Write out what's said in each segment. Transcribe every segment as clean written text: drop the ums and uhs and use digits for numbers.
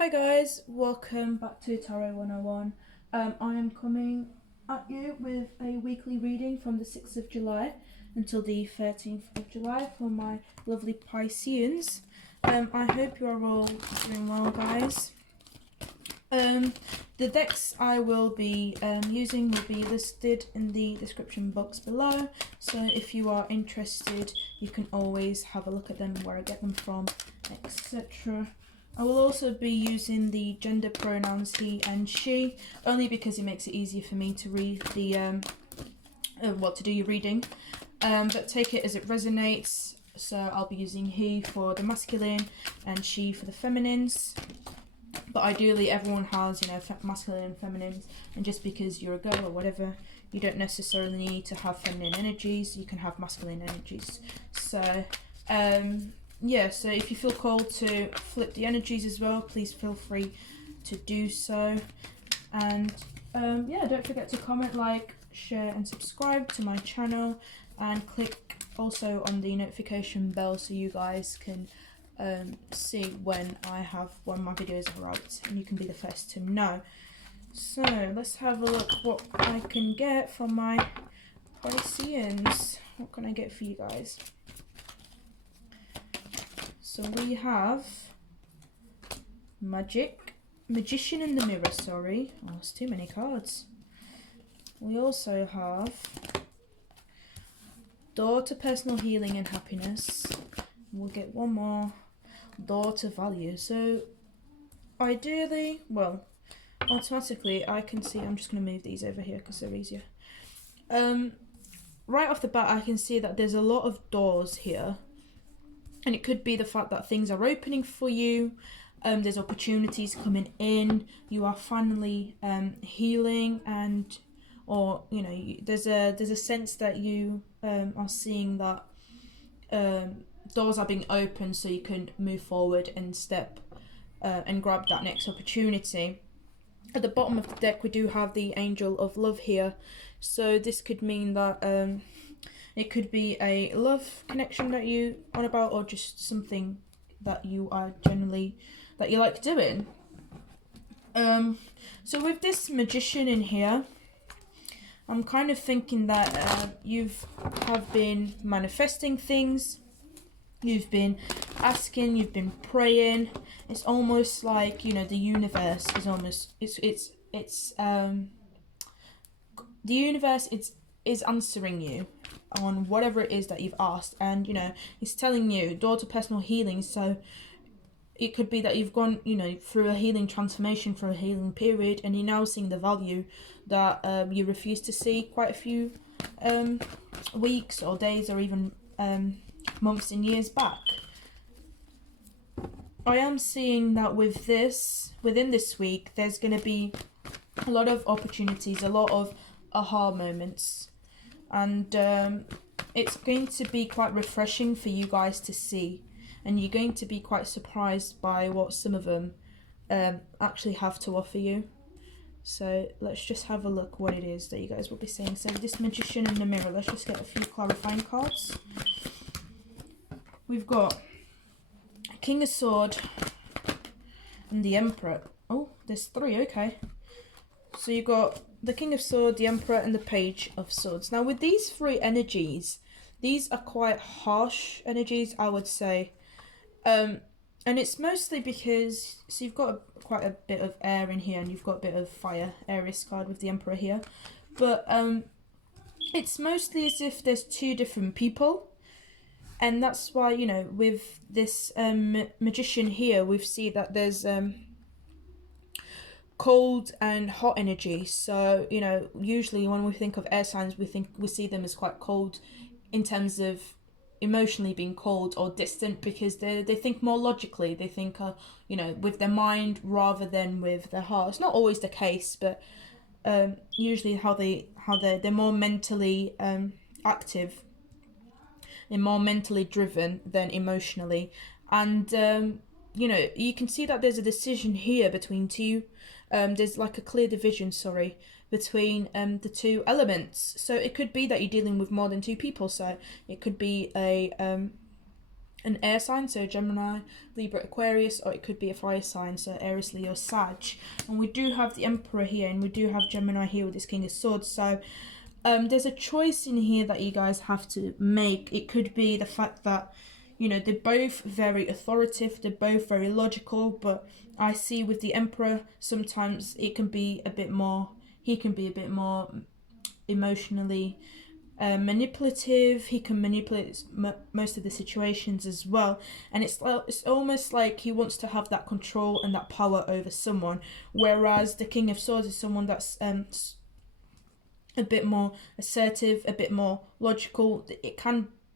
Hi guys, welcome back to Tarot 101. I am coming at you with a weekly reading from the 6th of July until the 13th of July for my lovely Pisceans. I hope you are all doing well, guys. The decks I will be using will be listed in the description box below, so if you are interested you can always have a look at them, where I get them from, etc. I will also be using the gender pronouns he and she, only because it makes it easier for me to read the to do your reading. But take it as it resonates. So I'll be using he for the masculine and she for the feminines. But ideally everyone has, masculine and feminines, and just because you're a girl or whatever, you don't necessarily need to have feminine energies, you can have masculine energies. So yeah, so if you feel called to flip the energies as well, please feel free to do so. And yeah, don't forget to comment, like, share and subscribe to my channel, and click also on the notification bell so you guys can see when my videos are out, and you can be the first to know. So let's have a look what I can get for my Pisceans. What can I get for you guys? So we have Magician in the Mirror, sorry. Oh, it's too many cards. We also have Door to Personal Healing and Happiness. We'll get one more, Door to Value. So ideally, well, automatically I can see, I'm just going to move these over here because they're easier. Right off the bat I can see that there's a lot of doors here. And it could be the fact that things are opening for you, there's opportunities coming in, you are finally healing, and there's a sense that you are seeing that doors are being opened so you can move forward and step and grab that next opportunity. At the bottom of the deck we do have the Angel of Love here, so this could mean that it could be a love connection that you on about, or just something that you are generally, that you like doing. So with this Magician in here, I'm kind of thinking that you have been manifesting things, you've been asking, you've been praying. It's almost like, the universe is almost, the universe is answering you on whatever it is that you've asked, and it's telling you door to personal healing. So it could be that you've gone through a healing transformation, for a healing period, and you're now seeing the value that you refused to see quite a few weeks or days or even months and years back. I am seeing that within this week there's going to be a lot of opportunities, a lot of aha moments, and it's going to be quite refreshing for you guys to see, and you're going to be quite surprised by what some of them actually have to offer you. So let's just have a look what it is that you guys will be seeing. So this Magician in the Mirror, let's just get a few clarifying cards. We've got King of Sword and the Emperor. Oh, there's three, okay. So you've got the King of Swords, the Emperor, and the Page of Swords. Now with these three energies, these are quite harsh energies, I would say. And it's mostly because, so you've got quite a bit of air in here, and you've got a bit of fire, Aries card with the Emperor here. But it's mostly as if there's two different people. And that's why, with this Magician here, we see that there's cold and hot energy. So usually when we think of air signs, we see them as quite cold in terms of emotionally being cold or distant, because they think more logically, they think with their mind rather than with their heart. It's not always the case, but usually how they're more mentally active and more mentally driven than emotionally. And you can see that there's a decision here between two. There's like a clear division, between the two elements. So it could be that you're dealing with more than two people. So it could be a an air sign, so Gemini, Libra, Aquarius, or it could be a fire sign, so Aries, Leo, Sag. And we do have the Emperor here, and we do have Gemini here with this King of Swords. So there's a choice in here that you guys have to make. It could be the fact that, you know, they're both very authoritative, they're both very logical, but I see with the Emperor, sometimes it can be a bit more, he can be a bit more emotionally manipulative. He can manipulate most of the situations as well, and it's almost like he wants to have that control and that power over someone, whereas the King of Swords is someone that's a bit more assertive, a bit more logical.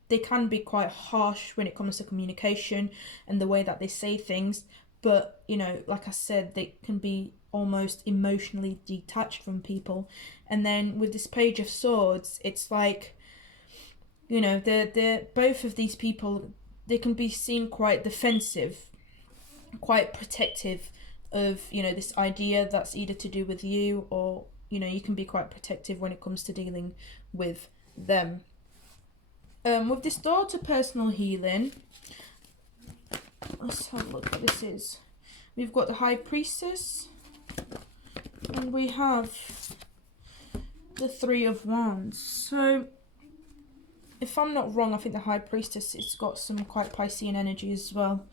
They can be quite harsh when it comes to communication and the way that they say things, but you know, like I said, they can be almost emotionally detached from people. And then with this Page of Swords, it's like, you know, they're both of these people, they can be seen quite defensive, quite protective of, you know, this idea that's either to do with you, or, you know, you can be quite protective when it comes to dealing with them. With this door to personal healing, let's have a look what this is. We've got the High Priestess, and we have the Three of Wands. So if I'm not wrong, I think the High Priestess has got some quite Piscean energy as well.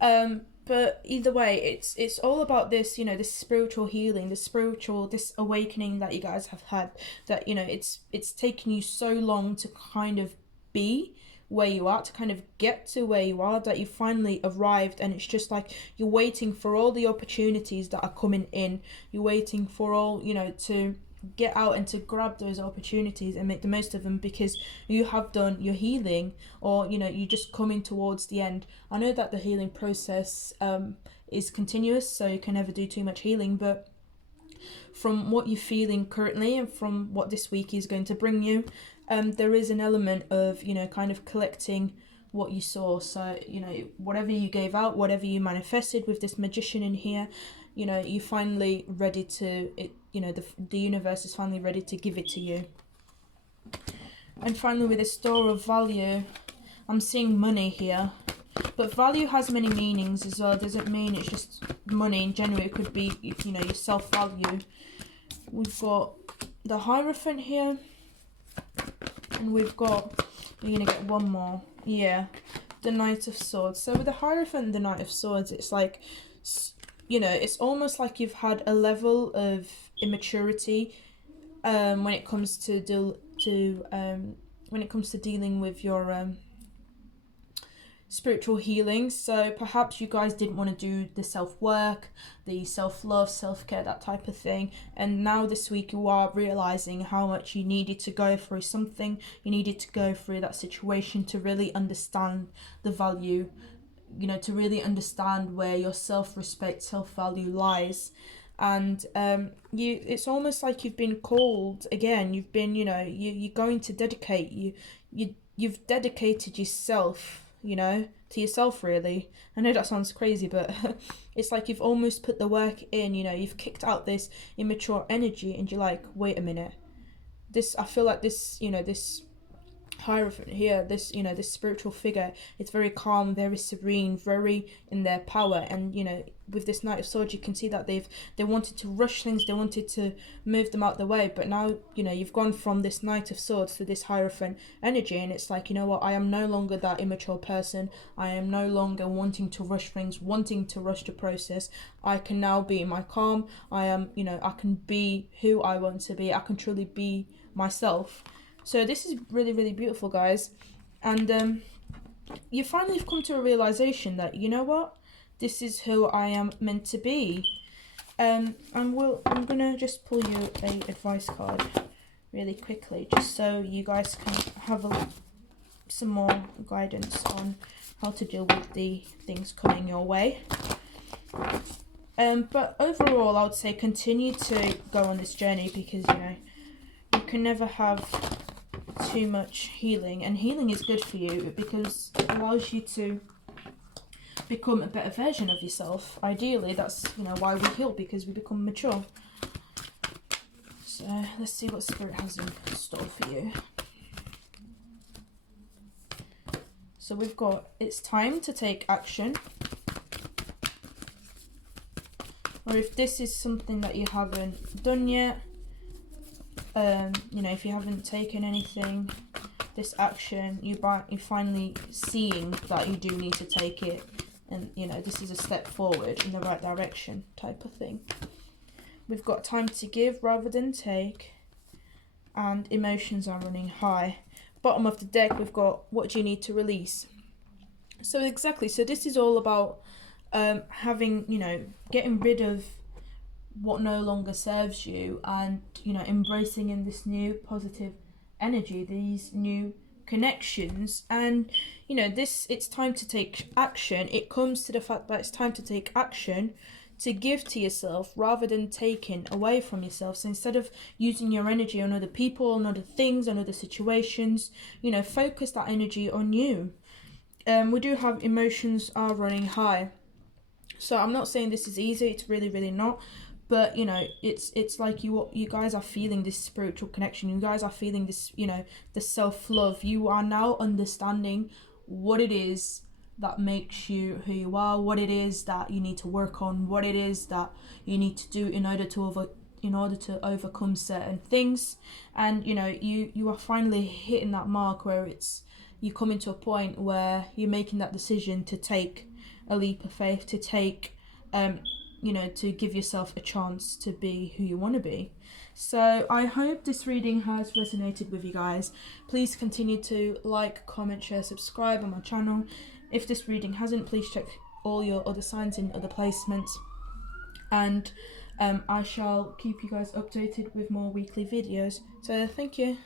But either way, it's all about this, you know, this spiritual healing, this awakening that you guys have had, that, you know, it's taken you so long to kind of be where you are, to kind of get to where you are, that you finally arrived, and it's just like you're waiting for all the opportunities that are coming in. You're waiting for all, you know, to get out and to grab those opportunities and make the most of them, because you have done your healing, or, you know, you're just coming towards the end. I know that the healing process is continuous, so you can never do too much healing, but from what you're feeling currently and from what this week is going to bring you, there is an element of, you know, kind of collecting what you saw. So, you know, whatever you gave out, whatever you manifested with this Magician in here, you know, you're finally ready to, you know, the universe is finally ready to give it to you. And finally, with this store of value, I'm seeing money here. But value has many meanings as well. It doesn't mean it's just money in general. It could be, you know, your self-value. We've got the Hierophant here. And we've got, we're going to get one more. Yeah, the Knight of Swords. So with the Hierophant and the Knight of Swords, it's like, you know, it's almost like you've had a level of immaturity when it comes to dealing with your spiritual healing. So perhaps you guys didn't want to do the self-work, the self-love, self-care, that type of thing, and now this week you are realizing how much you needed to go through something. You needed to go through that situation to really understand the value, you know, to really understand where your self-respect, self-value lies. And it's almost like you've been called again. You've been, you know, you're going to dedicate, you've dedicated yourself, you know, to yourself, really. I know that sounds crazy, but it's like you've almost put the work in, you know, you've kicked out this immature energy, and you're like, wait a minute, I feel like this, you know, this Hierophant here, this, you know, this spiritual figure, it's very calm, very serene, very in their power. And, you know, with this Knight of Swords, you can see that they wanted to rush things, they wanted to move them out the way, but now, you know, you've gone from this Knight of Swords to this Hierophant energy, and it's like, you know what, I am no longer that immature person. I am no longer wanting to rush things, wanting to rush the process. I can now be in my calm. I am, you know, I can be who I want to be. I can truly be myself. So this is really, really beautiful, guys. And you finally have come to a realization that, you know what, this is who I am meant to be. I'm gonna just pull you a advice card really quickly, just so you guys can have some more guidance on how to deal with the things coming your way. But overall, I would say continue to go on this journey, because, you know, you can never have too much healing, and healing is good for you because it allows you to become a better version of yourself. Ideally, that's, you know, why we heal, because we become mature. So let's see what Spirit has in store for you. So we've got, it's time to take action. Or if this is something that you haven't done yet, you know, if you haven't taken anything, this action, you're finally seeing that you do need to take it, and you know, this is a step forward in the right direction type of thing. We've got time to give rather than take, and emotions are running high. Bottom of the deck, we've got what do you need to release. So exactly, so this is all about having, you know, getting rid of what no longer serves you, and you know, embracing in this new positive energy, these new connections. And you know, this, it's time to take action. It comes to the fact that it's time to take action, to give to yourself rather than taking away from yourself. So instead of using your energy on other people, on other things, on other situations, you know, focus that energy on you. We do have emotions are running high. So I'm not saying this is easy, it's really, really not. But you know, it's like you guys are feeling this spiritual connection. You guys are feeling this, you know, the self-love. You are now understanding what it is that makes you who you are, what it is that you need to work on, what it is that you need to do in order to overcome certain things. And you know, you are finally hitting that mark where it's, you come into a point where you're making that decision to take a leap of faith, to take you know, to give yourself a chance to be who you want to be. So I hope this reading has resonated with you guys. Please continue to like, comment, share, subscribe on my channel. If this reading hasn't, please check all your other signs in other placements. And I shall keep you guys updated with more weekly videos. So thank you.